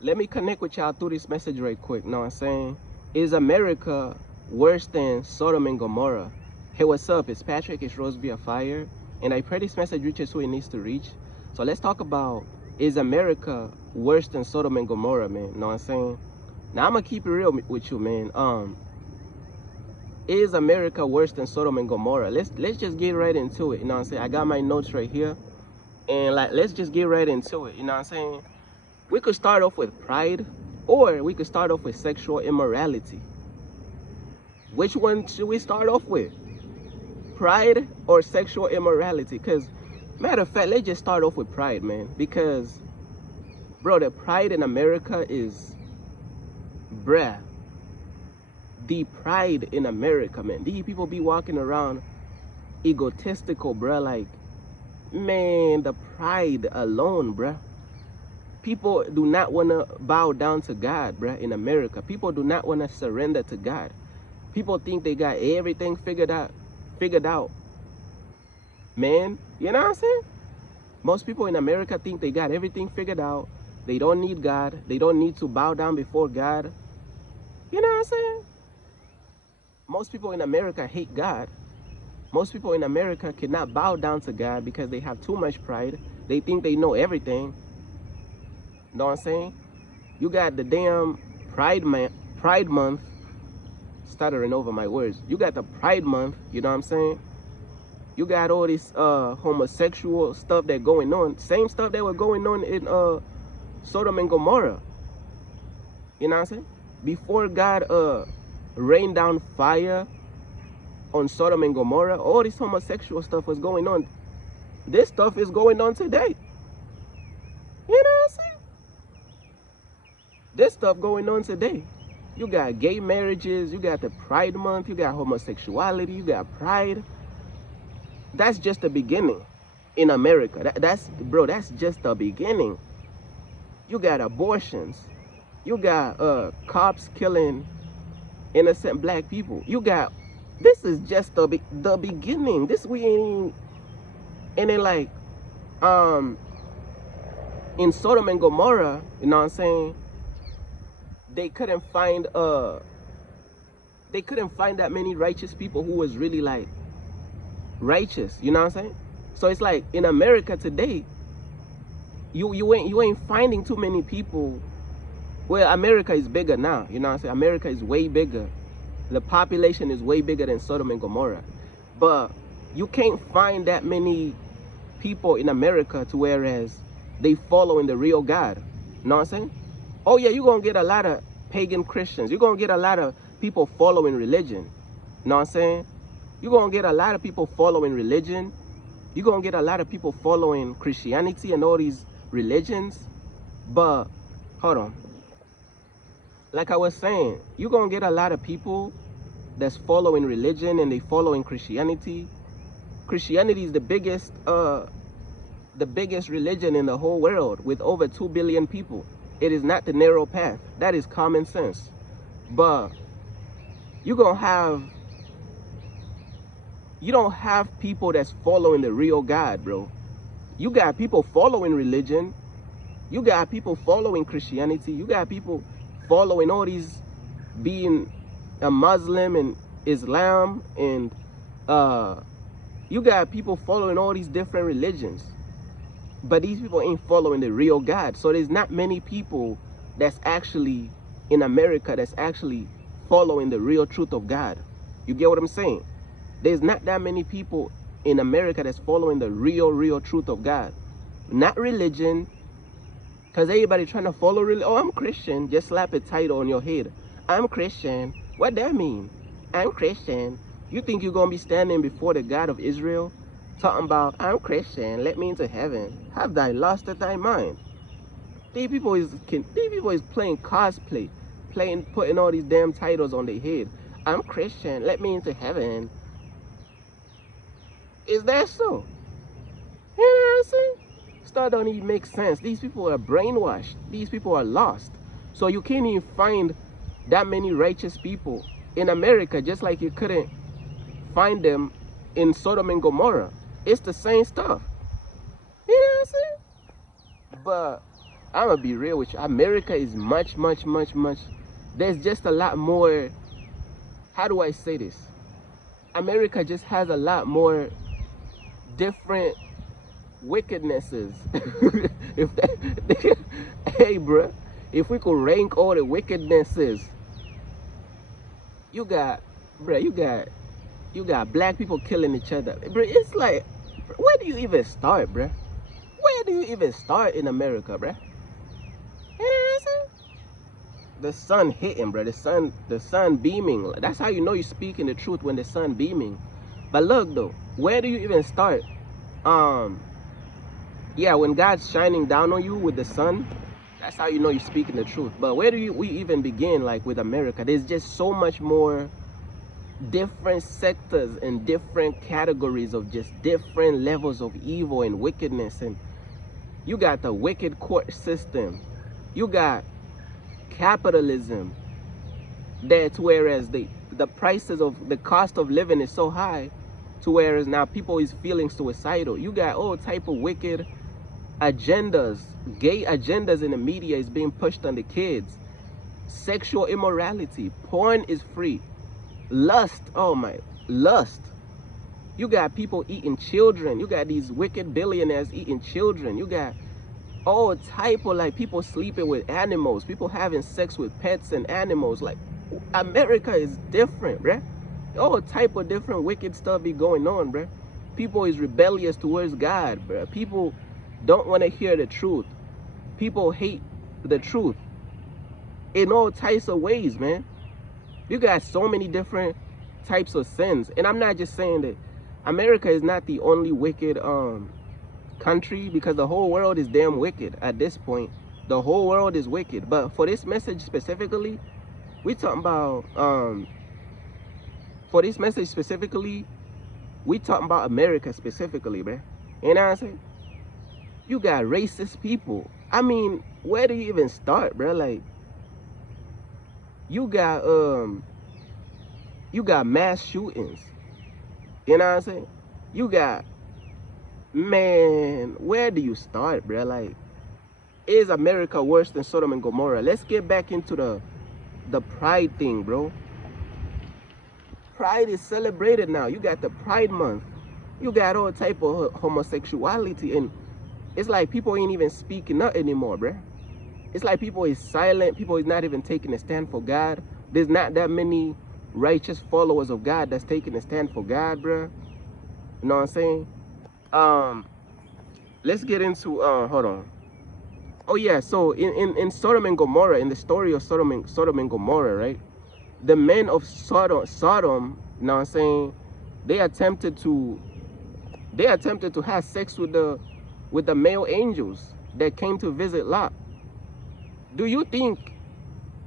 let me connect with y'all through this message right quick. Know what I'm saying? Is America worse than Sodom and Gomorrah? Hey, what's up? It's Patrick. It's Rose via Fire. And I pray this message reaches who it needs to reach. So let's talk about, is America worse than Sodom and Gomorrah, man? Know what I'm saying? Now, I'm going to keep it real with you, man. Is America worse than Sodom and Gomorrah? Let's just get right into it. You know what I'm saying? I got my notes right here. And let's just get right into it. You know what I'm saying? We could start off with pride, or we could start off with sexual immorality. Which one should we start off with? Pride or sexual immorality? Because, matter of fact, let's just start off with pride, man. Because, bro, the pride in America is, bruh, the pride in America, man. These people be walking around egotistical, bruh. Like, man, the pride alone, bruh. People do not want to bow down to God, bruh, in America. People do not want to surrender to God. People think they got everything figured out. Man, you know what I'm saying? Most people in America think they got everything figured out. They don't need God. They don't need to bow down before God. You know what I'm saying? Most people in America hate God. Most people in America cannot bow down to God because they have too much pride. They think they know everything. Know what I'm saying? You got the damn Pride Month. Stuttering over my words. You got the Pride Month. You know what I'm saying? You got all this homosexual stuff that going on. Same stuff that was going on in Sodom and Gomorrah. You know what I'm saying? Before God rained down fire on Sodom and Gomorrah, all this homosexual stuff was going on. This stuff is going on today. You know what I'm saying? This stuff going on today. You got gay marriages, you got the Pride Month, you got homosexuality, you got pride. That's just the beginning in America. That's just the beginning. You got abortions. You got cops killing innocent black people. This is just the beginning. This we ain't. And then like in Sodom and Gomorrah, you know what I'm saying? They couldn't find that many righteous people who was really like righteous, you know what I'm saying? So it's like in America today, you ain't finding too many people. Well, America is bigger now, you know what I'm saying? America is way bigger. The population is way bigger than Sodom and Gomorrah. But you can't find that many people in America to whereas they follow in the real God. You know what I'm saying? Oh yeah, you're gonna get a lot of pagan Christians. You're gonna get a lot of people following religion. You know what I'm saying? You're gonna get a lot of people following religion. You're gonna get a lot of people following Christianity and all these religions. But hold on. Like I was saying, you're gonna get a lot of people that's following religion and they following Christianity. Christianity is the biggest religion in the whole world with over 2 billion people. It is not the narrow path. That is common sense. But you don't have people that's following the real God, bro. You got people following religion. You got people following Christianity. You got people following all these, being a Muslim and Islam, and you got people following all these different religions. But these people ain't following the real God. So there's not many people that's actually in America that's actually following the real truth of God. You get what I'm saying? There's not that many people in America that's following the real truth of God. Not religion. Because everybody trying to follow religion. Oh, I'm Christian. Just slap a title on your head. I'm Christian. What that mean? I'm Christian. You think you're going to be standing before the God of Israel talking about, I'm Christian, let me into heaven? Have thy lost thy mind? These people is playing cosplay, putting all these damn titles on their head. I'm Christian, let me into heaven. Is that so? You know what I'm saying? Stuff don't even make sense. These people are brainwashed. These people are lost. So you can't even find that many righteous people in America, just like you couldn't find them in Sodom and Gomorrah. It's the same stuff. You know what I'm saying? But I'm gonna be real with you. America is much, much, much, much. There's just a lot more. How do I say this? America just has a lot more different wickednesses. If that, hey, bruh, if we could rank all the wickednesses, you got, bruh, you got black people killing each other, bruh. It's like, where do you even start, bruh? Where do you even start in America, bruh? You know what I'm saying? The sun hitting, bro. The sun beaming. That's how you know you're speaking the truth, when the sun beaming. But look though, where do you even start? Yeah, when God's shining down on you with the sun, that's how you know you're speaking the truth. But where do we even begin, like with America? There's just so much more different sectors and different categories of just different levels of evil and wickedness. And you got the wicked court system. You got capitalism. That's whereas the prices of the cost of living is so high, to whereas now people is feeling suicidal. You got all type of wicked agendas, gay agendas in the media is being pushed on the kids. Sexual immorality, porn is free. Lust, oh my, lust. You got people eating children. You got these wicked billionaires eating children. You got all type of, like, people sleeping with animals, people having sex with pets and animals. Like, America is different, bruh. All type of different wicked stuff be going on, bruh. People is rebellious towards God, bruh. People don't want to hear the truth. People hate the truth in all types of ways, man. You got so many different types of sins. And I'm not just saying that America is not the only wicked country, because the whole world is damn wicked at this point. The whole world is wicked. But for this message specifically, we talking about for this message specifically, we talking about America specifically, bruh. You know what I'm saying? You got racist people. I mean, where do you even start, bruh? Like, you got mass shootings. You know what I'm saying? You got, man, where do you start, bruh? Like, is America worse than Sodom and Gomorrah? Let's get back into the pride thing, bro. Pride is celebrated now. You got the Pride Month. You got all type of homosexuality, and it's like people ain't even speaking up anymore, bruh. It's like people is silent. People is not even taking a stand for God. There's not that many righteous followers of God that's taking a stand for God, bruh. You know what I'm saying? Let's get into hold on. Oh yeah, so in Sodom and Gomorrah, in the story of Sodom and Gomorrah, right? The men of Sodom, you know what I'm saying, they attempted to have sex with the male angels that came to visit Lot. Do you think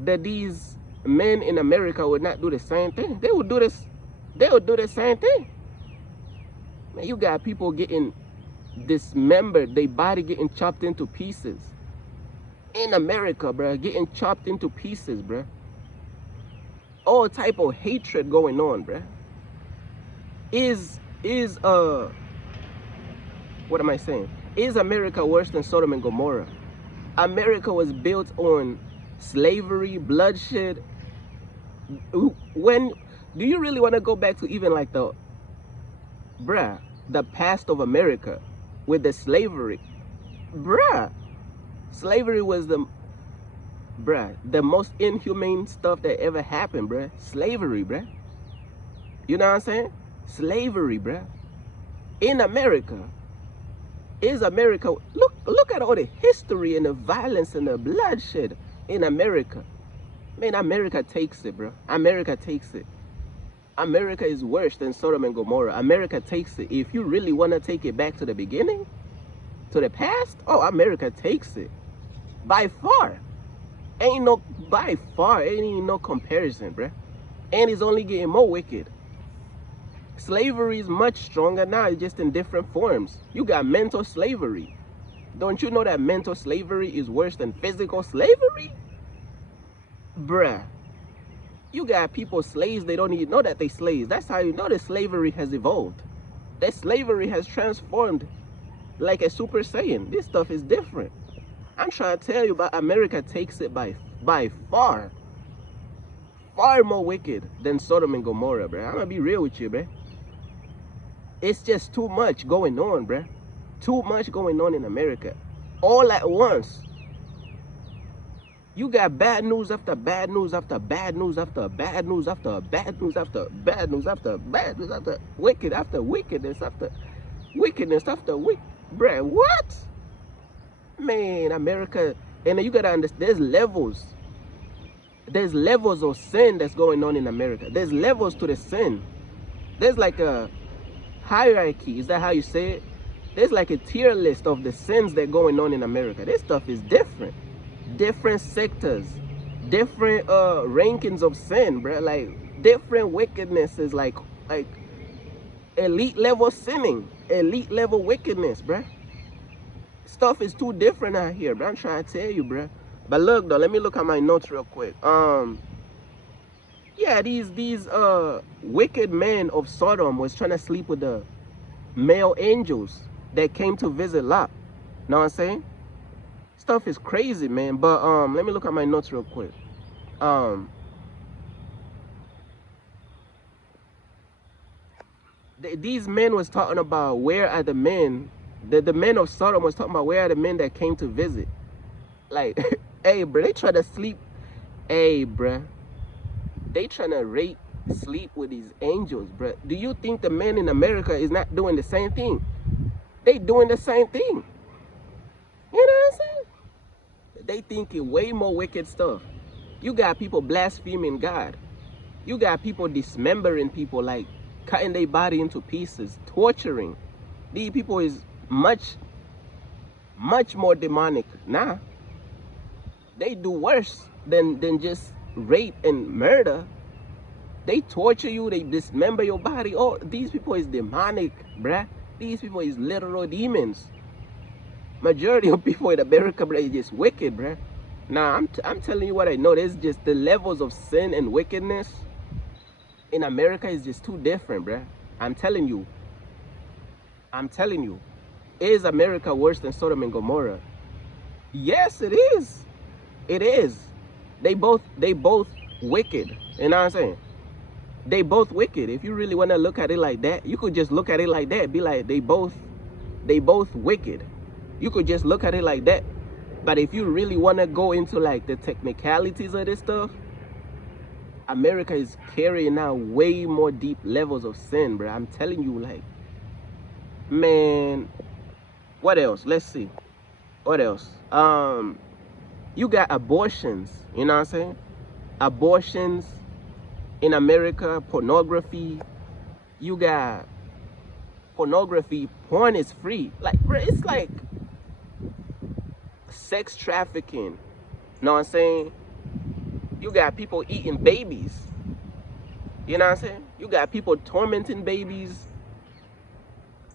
that these men in America would not do the same thing? They would do this. They would do the same thing. Man, you got people getting dismembered, their body getting chopped into pieces. In America, bruh, getting chopped into pieces, bruh. All type of hatred going on, bruh. What am I saying? Is America worse than Sodom and Gomorrah? America was built on slavery, bloodshed. When do you really want to go back to even like the past of America with the slavery? Bruh, slavery was the most inhumane stuff that ever happened, bruh. Slavery, bruh. You know what I'm saying? Slavery, bruh. In America. Is America, look at all the history and the violence and the bloodshed in America. Man, America takes it, bro. America takes it. America is worse than Sodom and Gomorrah. America takes it. If you really want to take it back to the beginning, to the past, oh, America takes it. By far. Ain't no comparison, bro. And it's only getting more wicked. Slavery is much stronger now, it's just in different forms. You got mental slavery. Don't you know that mental slavery is worse than physical slavery? Bruh. You got people slaves, they don't even know that they slaves. That's how you know that slavery has evolved. That slavery has transformed like a Super Saiyan. This stuff is different. I'm trying to tell you, but America takes it by far more wicked than Sodom and Gomorrah, bro. I'm gonna be real with you, bro. It's just too much going on, bro. Too much going on in America, all at once. You got bad news after bad news after bad news after bad news after bad news after bad news after bad news after wicked after wickedness after wickedness after wicked. Bruh, what? Man, America, and then you gotta understand, there's levels. There's levels of sin that's going on in America. There's levels to the sin. There's like a hierarchy. Is that how you say it? There's like a tier list of the sins that are going on in America. This stuff is different. Different sectors, different rankings of sin, bro. Like different wickednesses, like elite level sinning, elite level wickedness, bro. Stuff is too different out here, bro. I'm trying to tell you, bro. But look though, let me look at my notes real quick. Yeah, these wicked men of Sodom was trying to sleep with the male angels that came to visit Lot. Know what I'm saying? Stuff is crazy, man. But let me look at my notes real quick. These men was talking about where are the men. The men of Sodom was talking about where are the men that came to visit. Like, hey, bro, they try to sleep. Hey, bro, they trying to sleep with these angels, bro. Do you think the men in America is not doing the same thing? They doing the same thing. You know what I'm saying? They thinking way more wicked stuff. You got people blaspheming God. You got people dismembering people, like cutting their body into pieces, torturing. These people is much more demonic. Nah, they do worse than just rape and murder. They torture you, they dismember your body. Oh, these people is demonic, bruh. These people is literal demons. Majority of people in America, bro, is just wicked, bro. Nah, I'm telling you what I know. There's just the levels of sin and wickedness in America is just too different, bro. I'm telling you. Is America worse than Sodom and Gomorrah? Yes, it is. It is. They both wicked. You know what I'm saying? They both wicked. If you really want to look at it like that, you could just look at it like that. Be like, they both wicked. You could just look at it like that. But if you really want to go into like the technicalities of this stuff, America is carrying out way more deep levels of sin, bro. I'm telling you, like, man, what else? Let's see. What else? You got abortions, you know what I'm saying? Abortions in America, pornography. You got pornography, porn is free. Like, bro, it's like sex trafficking. Know what I'm saying? You got people eating babies. You know what I'm saying? You got people tormenting babies.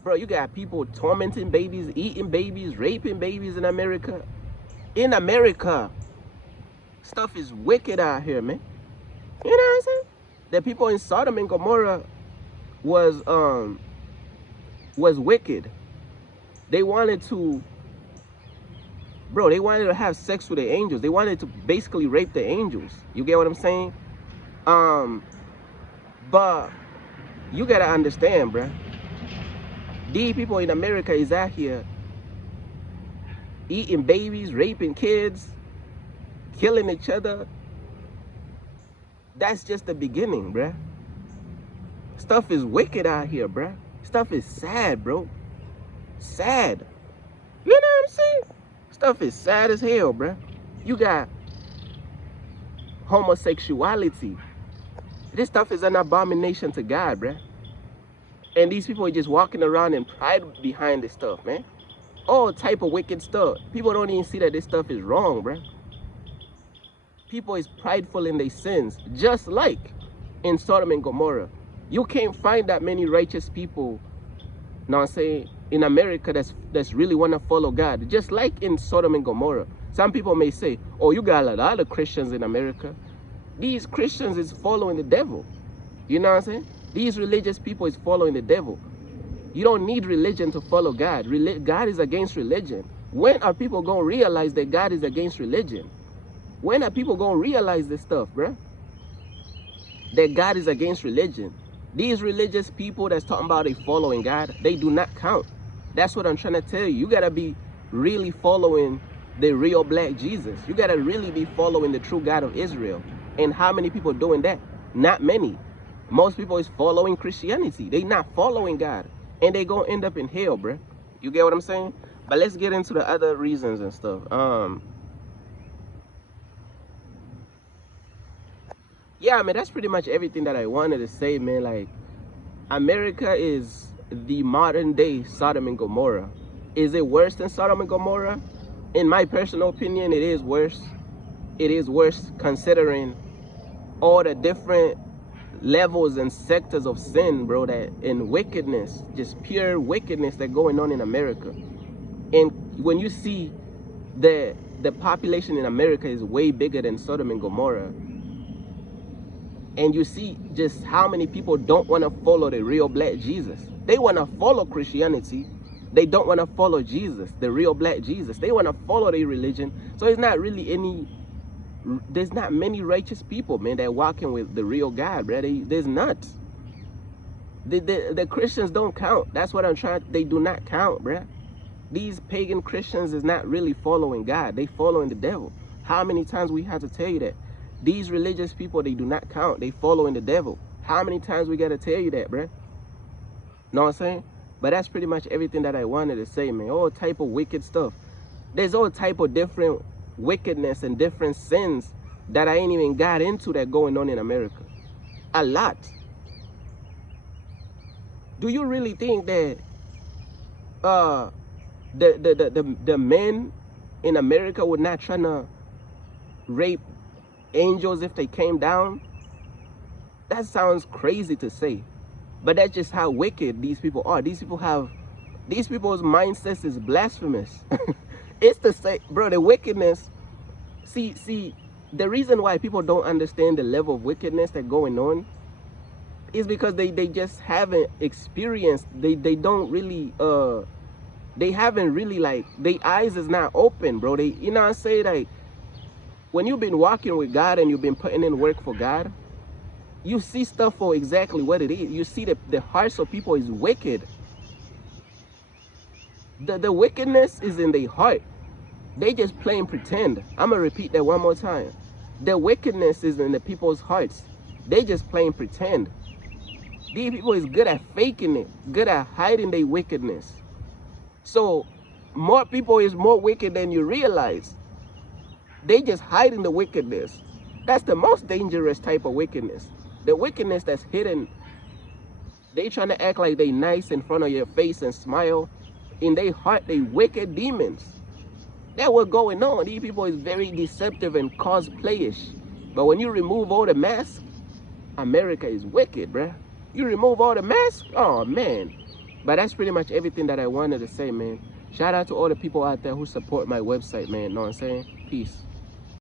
Bro, you got people tormenting babies, eating babies, raping babies in America. In America, stuff is wicked out here, man. You know what I'm saying? The people in Sodom and Gomorrah was wicked. They wanted to, bro, they wanted to have sex with the angels. They wanted to basically rape the angels. You get what I'm saying? But you gotta understand, bro. These people in America is out here eating babies, raping kids, killing each other. That's just the beginning, bruh. Stuff is wicked out here, bruh. Stuff is sad, bro. Sad. You know what I'm saying? Stuff is sad as hell, bruh. You got homosexuality. This stuff is an abomination to God, bruh. And these people are just walking around in pride behind this stuff, man. All type of wicked stuff. People don't even see that this stuff is wrong, bruh. People is prideful in their sins, just like in Sodom and Gomorrah. You can't find that many righteous people, now I'm saying, in America that's really want to follow God, just like in Sodom and Gomorrah. Some people may say, oh, you got a lot of Christians in America. These Christians is following the devil. You know what I'm saying? These religious people is following the devil. You don't need religion to follow God. God is against religion. When are people going to realize that God is against religion? When are people going to realize this stuff, bruh? That God is against religion. These religious people that's talking about they following God, they do not count. That's what I'm trying to tell you. You got to be really following the real black Jesus. You got to really be following the true God of Israel. And how many people doing that? Not many. Most people is following Christianity. They not following God. And they going to end up in hell, bruh. You get what I'm saying? But let's get into the other reasons and stuff. Yeah, man, that's pretty much everything that I wanted to say, man. Like, America is the modern day Sodom and Gomorrah. Is it worse than Sodom and Gomorrah? In my personal opinion, it is worse. It is worse considering all the different levels and sectors of sin, bro, that in wickedness, just pure wickedness that going on in America. And when you see the population in America is way bigger than Sodom and Gomorrah, and you see just how many people don't want to follow the real black Jesus. They want to follow Christianity. They don't want to follow Jesus, the real black Jesus. They want to follow their religion. So it's not really there's not many righteous people, man, that walking with the real God, bro. There's not. The Christians don't count. That's what I'm trying. They do not count, bro. These pagan Christians is not really following God. They following the devil. How many times we have to tell you that? These religious people, they do not count. They following the devil. How many times we got to tell you that, bruh? Know what I'm saying? But that's pretty much everything that I wanted to say, man. All type of wicked stuff. There's all type of different wickedness and different sins that I ain't even got into that going on in America. A lot. Do you really think that the men in America would not trying to rape angels if they came down? That sounds crazy to say, but that's just how wicked these people are. These people's mindsets is blasphemous. It's the same, bro. The wickedness. See, the reason why people don't understand the level of wickedness that's going on is because they just haven't experienced. They don't really they haven't really, like, their eyes is not open, bro. They, you know what I'm saying? Like, when you've been walking with God and you've been putting in work for God, you see stuff for exactly what it is. You see the hearts of people is wicked. The wickedness is in their heart. They just playing pretend. I'm going to repeat that one more time. The wickedness is in the people's hearts. They just playing pretend. These people is good at faking it, good at hiding their wickedness. So more people is more wicked than you realize. They just hiding the wickedness. That's the most dangerous type of wickedness. The wickedness that's hidden. They trying to act like they nice in front of your face and smile. In their heart, they wicked demons. That's what's going on. These people is very deceptive and cosplayish. But when you remove all the masks, America is wicked, bruh. You remove all the masks, oh man. But that's pretty much everything that I wanted to say, man. Shout out to all the people out there who support my website, man. Know what I'm saying? Peace.